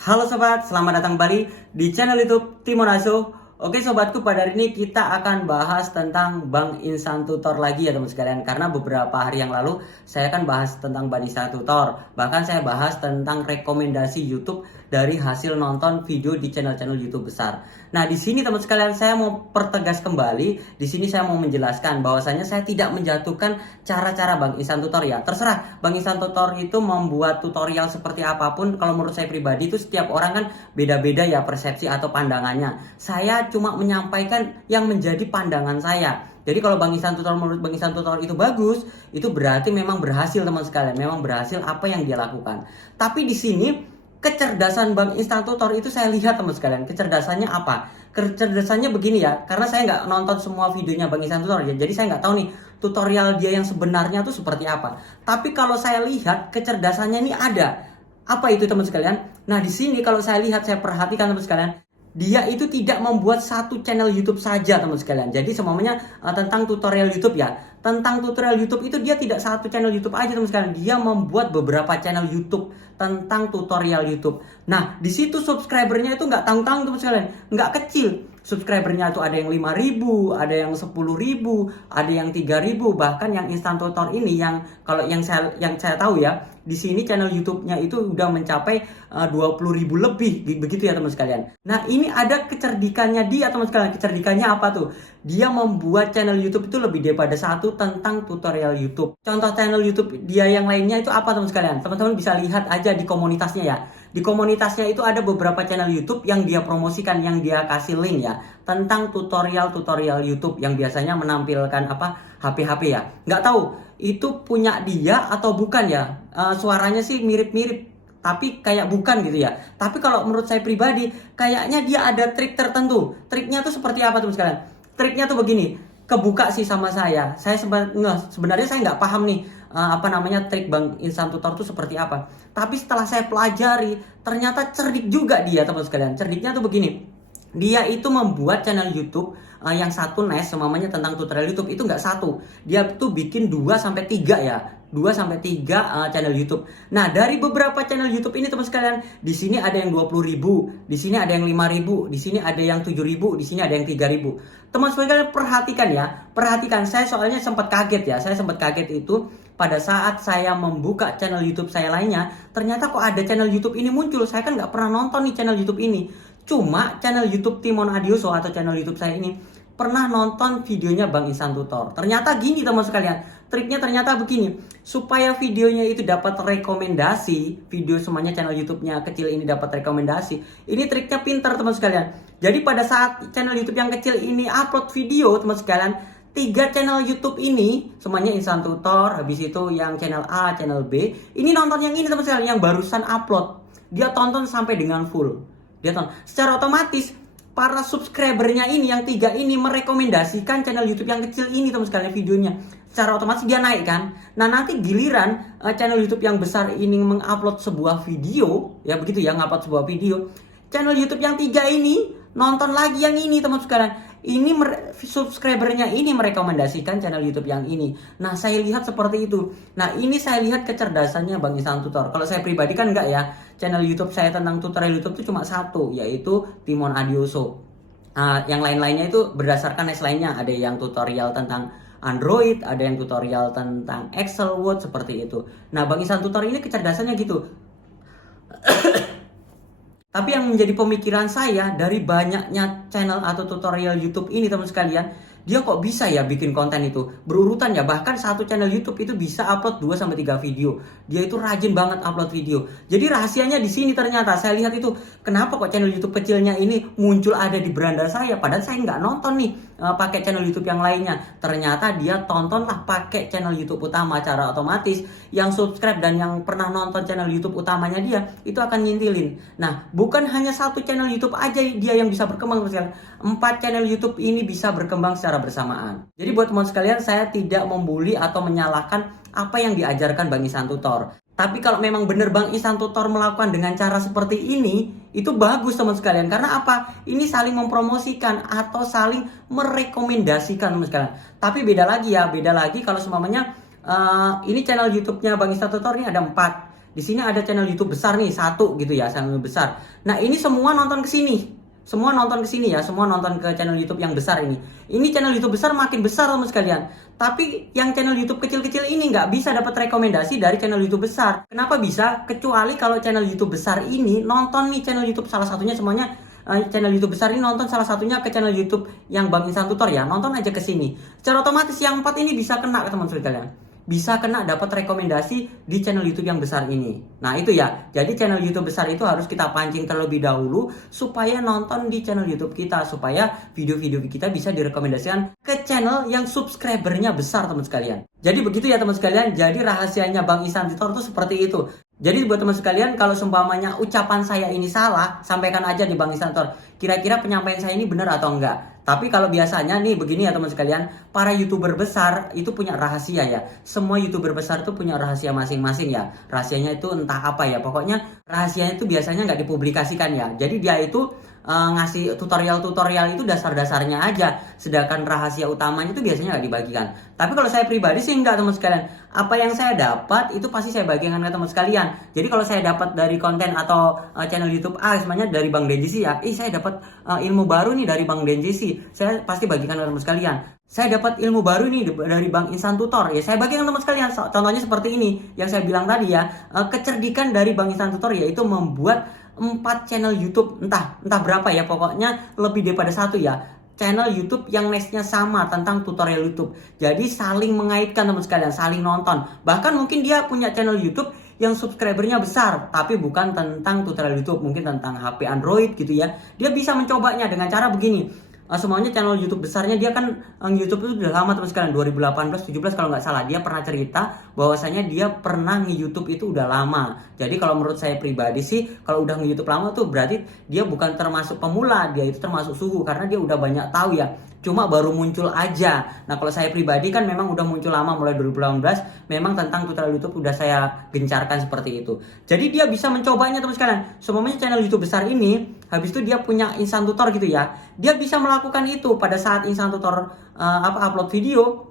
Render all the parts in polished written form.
Halo sobat, selamat datang kembali di channel YouTube Timon Aso. Oke sobatku, pada hari ini kita akan bahas tentang Bang Insan Tutor lagi ya teman sekalian. Karena beberapa hari yang lalu saya akan bahas tentang Bang Insan Tutor. Bahkan saya bahas tentang rekomendasi YouTube dari hasil nonton video di channel-channel YouTube besar. Nah, di sini teman sekalian saya mau pertegas kembali. Di sini saya mau menjelaskan bahwasanya saya tidak menjatuhkan cara-cara Bang Insan Tutor ya. Terserah Bang Insan Tutor itu membuat tutorial seperti apapun. Kalau menurut saya pribadi itu setiap orang kan beda-beda ya persepsi atau pandangannya. Saya cuma menyampaikan yang menjadi pandangan saya. Jadi kalau Bang Insan Tutor, menurut Bang Insan Tutor itu bagus, itu berarti memang berhasil teman sekalian. Memang berhasil apa yang dia lakukan. Tapi di sini kecerdasan Bang Insan Tutor itu saya lihat teman sekalian. Kecerdasannya apa? Kecerdasannya begini ya, karena saya nggak nonton semua videonya Bang Insan Tutor ya. Jadi saya nggak tahu nih tutorial dia yang sebenarnya tuh seperti apa. Tapi kalau saya lihat kecerdasannya ini ada. Apa itu teman sekalian? Nah, di sini kalau saya lihat, saya perhatikan teman sekalian, dia itu tidak membuat satu channel YouTube saja teman sekalian. Jadi semuanya tentang tutorial YouTube ya. Tentang tutorial YouTube itu dia tidak satu channel YouTube aja teman sekalian. Dia membuat beberapa channel YouTube tentang tutorial YouTube. Nah, di situ subscribernya itu nggak tanggung-tanggung teman sekalian, nggak kecil. Subscribernya itu ada yang 5.000, ada yang 10.000, ada yang 3.000, bahkan yang Instan Tutor ini yang kalau yang saya tahu ya, di sini channel YouTube-nya itu udah mencapai 20.000 lebih, begitu ya teman sekalian. Nah, ini ada kecerdikannya dia teman sekalian. Kecerdikannya apa tuh? Dia membuat channel YouTube itu lebih daripada satu tentang tutorial YouTube. Contoh channel YouTube dia yang lainnya itu apa teman sekalian? Teman-teman bisa lihat aja di komunitasnya ya. Di komunitasnya itu ada beberapa channel YouTube yang dia promosikan, yang dia kasih link ya, tentang tutorial-tutorial YouTube yang biasanya menampilkan apa? HP-HP ya. Nggak tahu itu punya dia atau bukan ya. Suaranya sih mirip-mirip, tapi kayak bukan gitu ya. Tapi kalau menurut saya pribadi, kayaknya dia ada trik tertentu. Triknya tuh seperti apa tuh sekalian? Triknya tuh begini, kebuka sih sama saya. Saya sebenarnya saya nggak paham nih apa namanya trik Bang Insan Tutor tuh seperti apa. Tapi setelah saya pelajari, ternyata cerdik juga dia teman sekalian. Cerdiknya tuh begini, dia itu membuat channel YouTube yang satu namanya tentang tutorial YouTube itu nggak satu, dia tuh bikin 2 sampai 3 ya. 2 sampai 3 channel YouTube. Nah, dari beberapa channel YouTube ini teman sekalian, di sini ada yang 20.000, di sini ada yang 5.000, di sini ada yang 7.000, di sini ada yang 3.000. Teman sekalian perhatikan ya. Perhatikan, saya soalnya sempat kaget ya. Saya sempat kaget itu pada saat saya membuka channel YouTube saya lainnya, ternyata kok ada channel YouTube ini muncul. Saya kan nggak pernah nonton nih channel YouTube ini. Cuma channel YouTube Timon Adioso atau channel YouTube saya ini pernah nonton videonya Bang Insan Tutor. Ternyata gini teman sekalian, triknya ternyata begini. Supaya videonya itu dapat rekomendasi, video semuanya channel YouTube-nya kecil ini dapat rekomendasi. Ini triknya pintar teman sekalian. Jadi pada saat channel YouTube yang kecil ini upload video teman sekalian, 3 channel YouTube ini semuanya Insan Tutor, habis itu yang channel A, channel B, ini nonton yang ini teman sekalian, yang barusan upload. Dia tonton sampai dengan full. Dia tonton. Secara otomatis para subscribernya ini yang 3 ini merekomendasikan channel YouTube yang kecil ini teman sekalian videonya. Secara otomatis dia naik kan. Nah, nanti giliran channel YouTube yang besar ini mengupload sebuah video, ya begitu ya, ngupload sebuah video. Channel YouTube yang 3 ini nonton lagi yang ini teman sekalian. Ini subscribernya ini merekomendasikan channel YouTube yang ini. Nah, saya lihat seperti itu. Nah, ini saya lihat kecerdasannya Bang Insan Tutor. Kalau saya pribadi kan enggak ya. Channel YouTube saya tentang tutorial YouTube itu cuma satu, yaitu Timon Adioso. Yang lain-lainnya itu berdasarkan next lainnya. Ada yang tutorial tentang Android, ada yang tutorial tentang Excel, Word, seperti itu. Nah, Bang Insan Tutor ini kecerdasannya gitu. Tapi yang menjadi pemikiran saya dari banyaknya channel atau tutorial YouTube ini teman sekalian, dia kok bisa ya bikin konten itu berurutan ya, bahkan satu channel YouTube itu bisa upload 2 sampai 3 video. Dia itu rajin banget upload video. Jadi rahasianya di sini ternyata saya lihat itu, kenapa kok channel YouTube kecilnya ini muncul ada di beranda saya, padahal saya nggak nonton nih pakai channel YouTube yang lainnya. Ternyata dia tontonlah pakai channel YouTube utama, cara otomatis yang subscribe dan yang pernah nonton channel YouTube utamanya dia itu akan nyintilin. Nah, bukan hanya satu channel YouTube aja dia yang bisa berkembang sekalian. 4 channel YouTube ini bisa berkembang secara bersamaan. Jadi buat teman sekalian, saya tidak membuli atau menyalahkan apa yang diajarkan Bang Insan Tutor. Tapi kalau memang benar Bang Insan Tutor melakukan dengan cara seperti ini, itu bagus teman sekalian. Karena apa? Ini saling mempromosikan atau saling merekomendasikan teman sekalian. Tapi beda lagi ya, beda lagi kalau semuanya ini channel YouTube-nya Bang Insan Tutor ini ada 4. Di sini ada channel YouTube besar nih, satu gitu ya, channel besar. Nah, ini semua nonton ke sini. Semua nonton ke sini ya, semua nonton ke channel YouTube yang besar ini. Ini channel YouTube besar makin besar teman sekalian. Tapi yang channel YouTube kecil-kecil ini nggak bisa dapat rekomendasi dari channel YouTube besar. Kenapa bisa? Kecuali kalau channel YouTube besar ini nonton nih channel YouTube salah satunya semuanya channel YouTube besar ini nonton salah satunya ke channel YouTube yang Bang Insan Tutor ya, nonton aja ke sini. Secara otomatis yang 4 ini bisa kena ke teman sekalian. Bisa kena dapat rekomendasi di channel YouTube yang besar ini. Nah, itu ya. Jadi channel YouTube besar itu harus kita pancing terlebih dahulu supaya nonton di channel YouTube kita, supaya video-video kita bisa direkomendasikan ke channel yang subscribernya besar teman sekalian. Jadi begitu ya teman sekalian. Jadi rahasianya Bang Insan Tutor itu seperti itu. Jadi buat teman sekalian, kalau seumpamanya ucapan saya ini salah, sampaikan aja di Bang Insan Tutor. Kira-kira penyampaian saya ini benar atau enggak? Tapi kalau biasanya nih begini ya teman sekalian, para YouTuber besar itu punya rahasia ya. Semua YouTuber besar itu punya rahasia masing-masing ya. Rahasianya itu entah apa ya. Pokoknya rahasianya itu biasanya nggak dipublikasikan ya. Jadi dia itu ngasih tutorial-tutorial itu dasar-dasarnya aja. Sedangkan rahasia utamanya itu biasanya nggak dibagikan. Tapi kalau saya pribadi sih enggak teman sekalian. Apa yang saya dapat itu pasti saya bagikan ke teman sekalian. Jadi kalau saya dapat dari konten atau channel YouTube semuanya dari Bang Denjisi ya. Saya dapat ilmu baru nih dari Bang Denjisi. Saya pasti bagikan ke teman sekalian. Saya dapat ilmu baru nih dari Bang Insan Tutor ya, saya bagikan teman sekalian. Contohnya seperti ini yang saya bilang tadi ya, kecerdikan dari Bang Insan Tutor yaitu membuat 4 channel YouTube, entah berapa ya, pokoknya lebih daripada satu ya, channel YouTube yang nextnya sama tentang tutorial YouTube. Jadi saling mengaitkan teman sekalian, saling nonton. Bahkan mungkin dia punya channel YouTube yang subscribernya besar, tapi bukan tentang tutorial YouTube, mungkin tentang HP Android gitu ya. Dia bisa mencobanya dengan cara begini. Semuanya channel YouTube besarnya dia kan YouTube itu udah lama teman sekalian, 2018 17 kalau nggak salah. Dia pernah cerita bahwasanya dia pernah nge-YouTube itu udah lama. Jadi kalau menurut saya pribadi sih, kalau udah nge-YouTube lama tuh berarti dia bukan termasuk pemula, dia itu termasuk suhu karena dia udah banyak tahu ya. Cuma baru muncul aja. Nah, kalau saya pribadi kan memang udah muncul lama, mulai 2018 memang tentang tutorial YouTube udah saya gencarkan seperti itu. Jadi dia bisa mencobanya teman sekalian. Semuanya channel YouTube besar ini, habis itu dia punya Insan Tutor gitu ya. Dia bisa melakukan itu pada saat Insan Tutor upload video.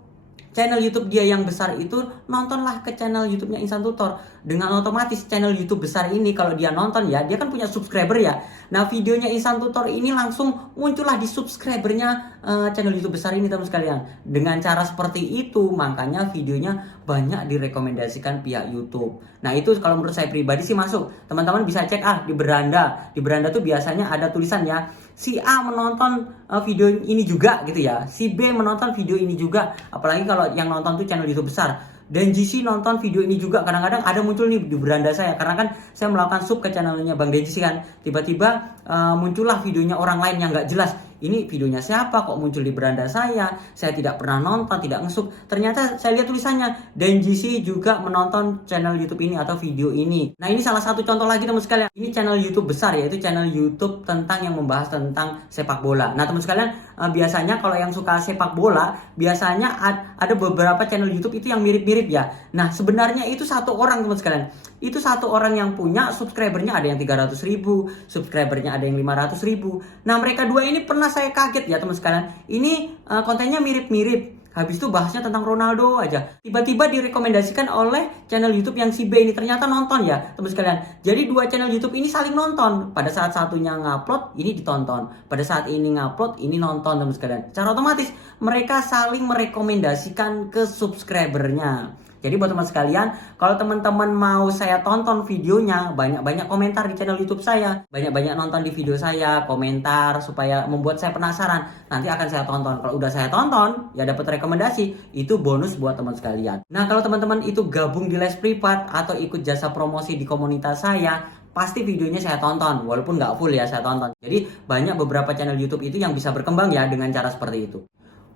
Channel YouTube dia yang besar itu nontonlah ke channel YouTube-nya Insan Tutor. Dengan otomatis channel YouTube besar ini kalau dia nonton ya, dia kan punya subscriber ya. Nah, videonya Insan Tutor ini langsung muncullah di subscribernya channel YouTube besar ini teman sekalian. Dengan cara seperti itu, makanya videonya banyak direkomendasikan pihak YouTube. Nah, itu kalau menurut saya pribadi sih masuk. Teman-teman bisa cek di beranda. Di beranda tuh biasanya ada tulisan ya, si A menonton video ini juga gitu ya, si B menonton video ini juga. Apalagi kalau yang nonton tuh channel YouTube besar. Dan GC nonton video ini juga, kadang-kadang ada muncul nih di beranda saya, karena kan saya melakukan sub ke channelnya Bang Denjisi kan, tiba-tiba muncullah videonya orang lain yang nggak jelas. Ini videonya siapa kok muncul di beranda saya tidak pernah nonton, tidak ngesub. Ternyata saya lihat tulisannya, Denjisi juga menonton channel YouTube ini atau video ini. Nah, ini salah satu contoh lagi teman sekalian. Ini channel YouTube besar yaitu channel YouTube tentang yang membahas tentang sepak bola. Nah, teman sekalian, biasanya kalau yang suka sepak bola, biasanya ada beberapa channel YouTube itu yang mirip-mirip ya. Nah, sebenarnya itu satu orang teman sekalian. Itu satu orang yang punya subscribernya ada yang 300.000, subscribernya ada yang 500.000. Nah, mereka dua ini pernah saya kaget ya teman sekalian. Ini kontennya mirip-mirip. Habis itu bahasnya tentang Ronaldo aja. Tiba-tiba direkomendasikan oleh channel YouTube yang si B ini, ternyata nonton ya teman sekalian. Jadi dua channel YouTube ini saling nonton. Pada saat satunya ngupload, ini ditonton. Pada saat ini ngupload, ini nonton teman sekalian. Secara otomatis mereka saling merekomendasikan ke subscribernya. Jadi buat teman sekalian, kalau teman-teman mau saya tonton videonya, banyak-banyak komentar di channel YouTube saya. Banyak-banyak nonton di video saya, komentar supaya membuat saya penasaran. Nanti akan saya tonton. Kalau udah saya tonton, ya dapat rekomendasi. Itu bonus buat teman sekalian. Nah, kalau teman-teman itu gabung di les privat atau ikut jasa promosi di komunitas saya, pasti videonya saya tonton. Walaupun nggak full ya saya tonton. Jadi banyak beberapa channel YouTube itu yang bisa berkembang ya dengan cara seperti itu.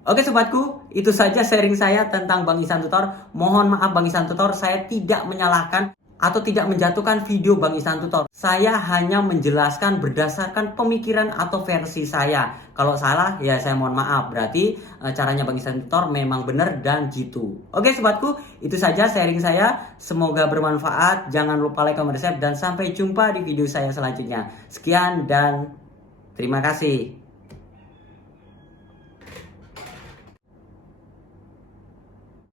Oke sobatku, itu saja sharing saya tentang Bang Insan Tutor. Mohon maaf Bang Insan Tutor, saya tidak menyalahkan atau tidak menjatuhkan video Bang Insan Tutor. Saya hanya menjelaskan berdasarkan pemikiran atau versi saya. Kalau salah ya saya mohon maaf, berarti caranya Bang Insan Tutor memang benar dan gitu. Oke sobatku, itu saja sharing saya. Semoga bermanfaat. Jangan lupa like, comment, share, dan sampai jumpa di video saya selanjutnya. Sekian dan terima kasih.